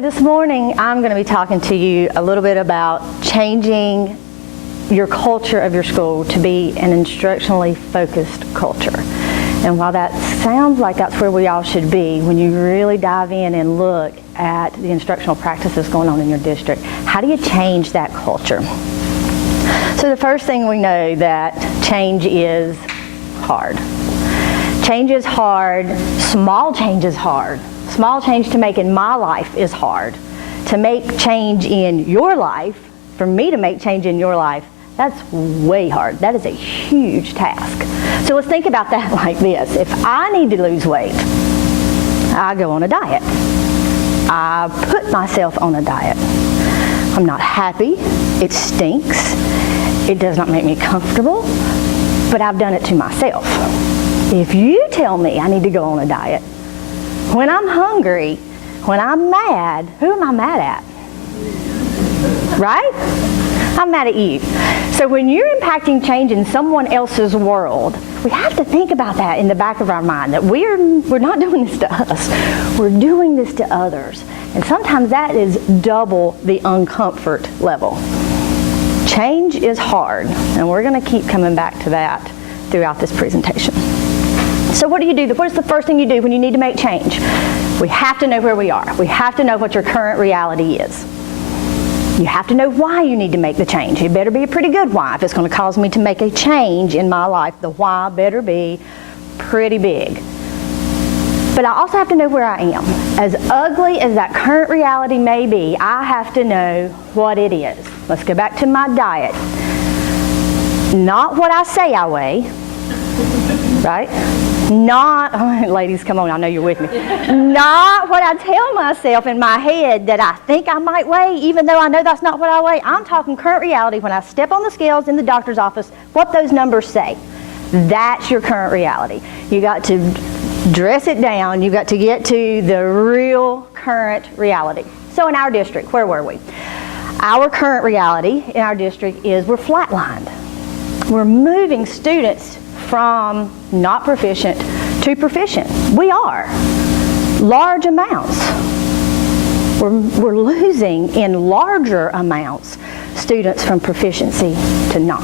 So this morning I'm going to be talking to you a little bit about changing your culture of your school to be an instructionally focused culture. And while that sounds like that's where we all should be, when you really dive in and look at the instructional practices going on in your district, how do you change that culture? So the first thing we know that change is hard. Change is hard. Small change is hard. Small change to make in my life is hard. To make change in your life, for me to make change in your life, that's way hard. That is a huge task. So let's think about that like this. If I need to lose weight, I go on a diet. I put myself on a diet. I'm not happy. It stinks. It does not make me comfortable, but I've done it to myself. If you tell me I need to go on a diet, when I'm hungry, when I'm mad, who am I mad at? Right? I'm mad at you. So when you're impacting change in someone else's world, we have to think about that in the back of our mind, that we're not doing this to us. We're doing this to others. And sometimes that is double the uncomfort level. Change is hard, and we're going to keep coming back to that throughout this presentation. So what do you do? What is the first thing you do when you need to make change? We have to know where we are. We have to know what your current reality is. You have to know why you need to make the change. It better be a pretty good why. If it's going to cause me to make a change in my life, the why better be pretty big. But I also have to know where I am. As ugly as that current reality may be, I have to know what it is. Let's go back to my diet. Not what I say I weigh, right? Not, oh, ladies, come on, I know you're with me. Not what I tell myself in my head that I think I might weigh, even though I know that's not what I weigh. I'm talking current reality when I step on the scales in the doctor's office, what those numbers say. That's your current reality. You got to dress it down. You've got to get to the real current reality. So in our district, where were we? Our current reality in our district is we're flatlined. We're moving students from not proficient to proficient. We are. Large amounts. We're losing in larger amounts students from proficiency to non.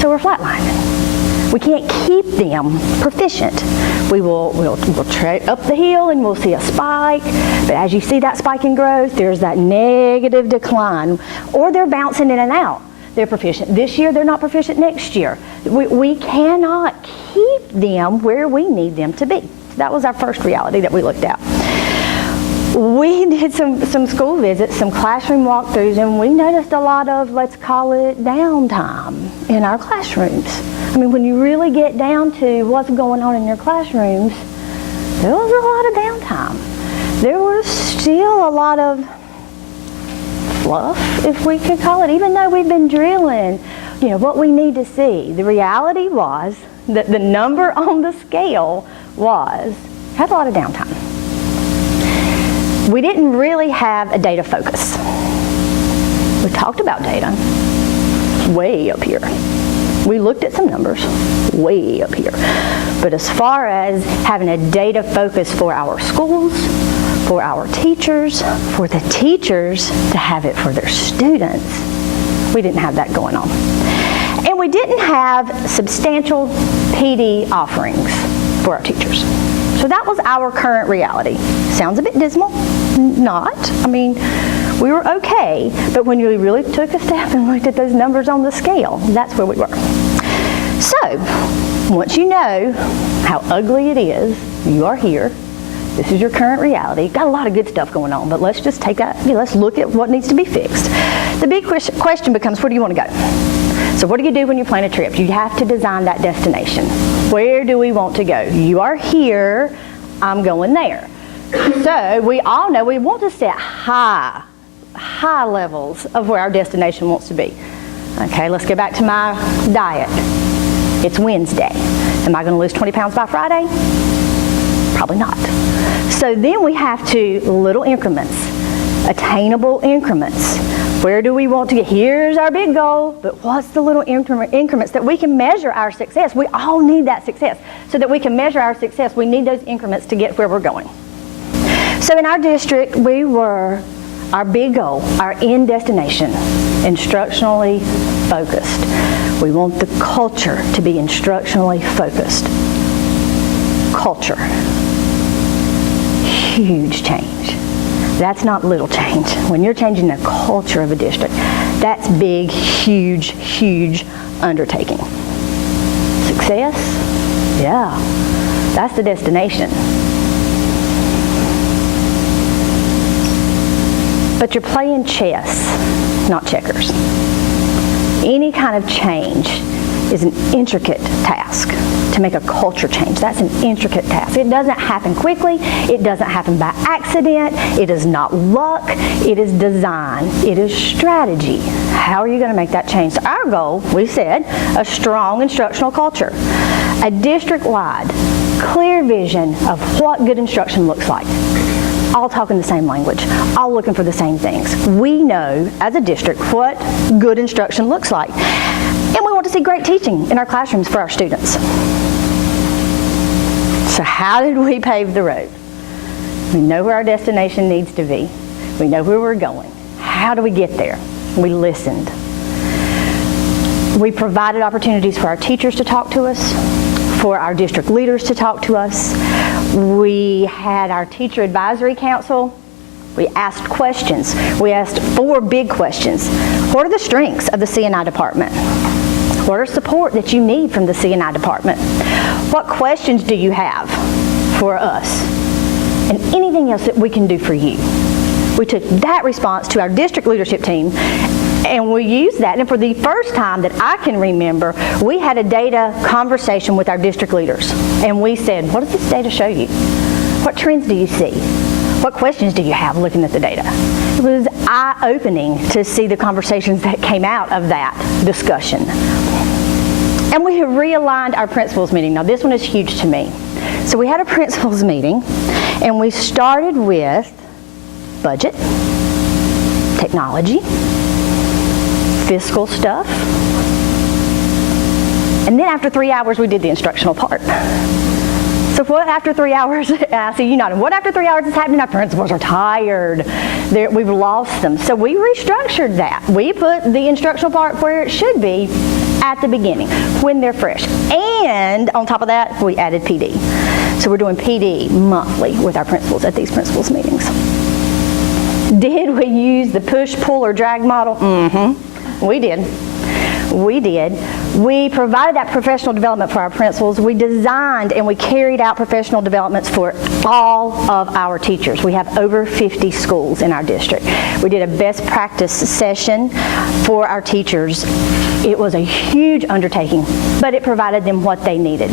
So we're flatlining. We can't keep them proficient. We'll tread up the hill and we'll see a spike, but as you see that spike in growth, there's that negative decline, or they're bouncing in and out. They're proficient this year, they're not proficient next year. We cannot keep them where we need them to be. So that was our first reality that we looked at. We did some school visits, some classroom walkthroughs, and we noticed a lot of, let's call it, downtime in our classrooms. I mean, when you really get down to what's going on in your classrooms, there was a lot of downtime. There was still a lot of fluff, if we could call it, even though we've been drilling, what we need to see. The reality was that the number on the scale had a lot of downtime. We didn't really have a data focus. We talked about data way up here. We looked at some numbers way up here. But as far as having a data focus for our schools, for our teachers, for the teachers to have it for their students, we didn't have that going on. And we didn't have substantial PD offerings for our teachers. So that was our current reality. Sounds a bit dismal? Not. I mean, we were okay, but when you really took a step and looked at those numbers on the scale, that's where we were. So, once you know how ugly it is, you are here. This is your current reality. Got a lot of good stuff going on, but let's just take that, let's look at what needs to be fixed. The big question becomes, where do you want to go? So what do you do when you plan a trip? You have to design that destination. Where do we want to go? You are here, I'm going there. So we all know we want to set high levels of where our destination wants to be. Okay, let's go back to my diet. It's Wednesday. Am I going to lose 20 pounds by Friday? Probably not. So then we have to little increments, attainable increments. Where do we want to get? Here's our big goal, but what's the little increments that we can measure our success? We all need that success. So that we can measure our success, we need those increments to get where we're going. So in our district, our big goal, our end destination, instructionally focused. We want the culture to be instructionally focused. Culture. Huge change. That's not little change. When you're changing the culture of a district, that's big, huge, huge undertaking. Success? Yeah, that's the destination. But you're playing chess, not checkers. Any kind of change is an intricate task. To make a culture change, that's an intricate task. It doesn't happen quickly. It doesn't happen by accident. It is not luck. It is design. It is strategy. How are you going to make that change? So our goal, we said, a strong instructional culture. A district-wide, clear vision of what good instruction looks like. All talking the same language, all looking for the same things. We know, as a district, what good instruction looks like. And we want to see great teaching in our classrooms for our students. So how did we pave the road? We know where our destination needs to be. We know where we're going. How do we get there? We listened. We provided opportunities for our teachers to talk to us, for our district leaders to talk to us. We had our teacher advisory council. We asked questions. We asked 4 big questions. What are the strengths of the C&I department? What are support that you need from the C&I department? What questions do you have for us? And anything else that we can do for you? We took that response to our district leadership team and we used that. And for the first time that I can remember, we had a data conversation with our district leaders. And we said, what does this data show you? What trends do you see? What questions do you have looking at the data? It was eye-opening to see the conversations that came out of that discussion. And we have realigned our principals meeting. Now this one is huge to me. So we had a principals meeting and we started with budget, technology, fiscal stuff, and then after 3 hours we did the instructional part. So what after 3 hours, I see you nodding, what after 3 hours is happening? Our principals are tired. We've lost them. So we restructured that. We put the instructional part where it should be at the beginning, when they're fresh. And on top of that, we added PD. So we're doing PD monthly with our principals at these principals meetings. Did we use the push, pull, or drag model? Mm-hmm. We did. We did. We provided that professional development for our principals. We designed and we carried out professional developments for all of our teachers. We have over 50 schools in our district. We did a best practice session for our teachers. It was a huge undertaking, but it provided them what they needed.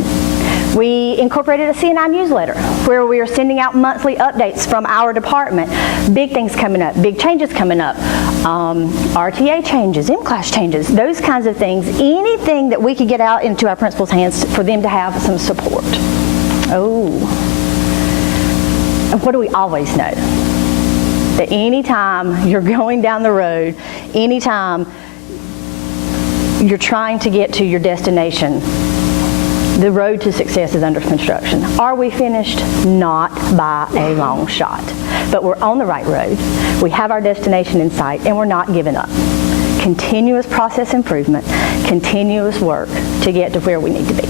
We incorporated a C&I newsletter where we are sending out monthly updates from our department. Big things coming up, big changes coming up, RTA changes, M-class changes, those kinds of things. Anything that we could get out into our principals' hands for them to have some support. Oh. And what do we always know? That anytime you're going down the road, anytime you're trying to get to your destination, the road to success is under construction. Are we finished? Not by a long shot. But we're on the right road. We have our destination in sight, and we're not giving up. Continuous process improvement, continuous work to get to where we need to be.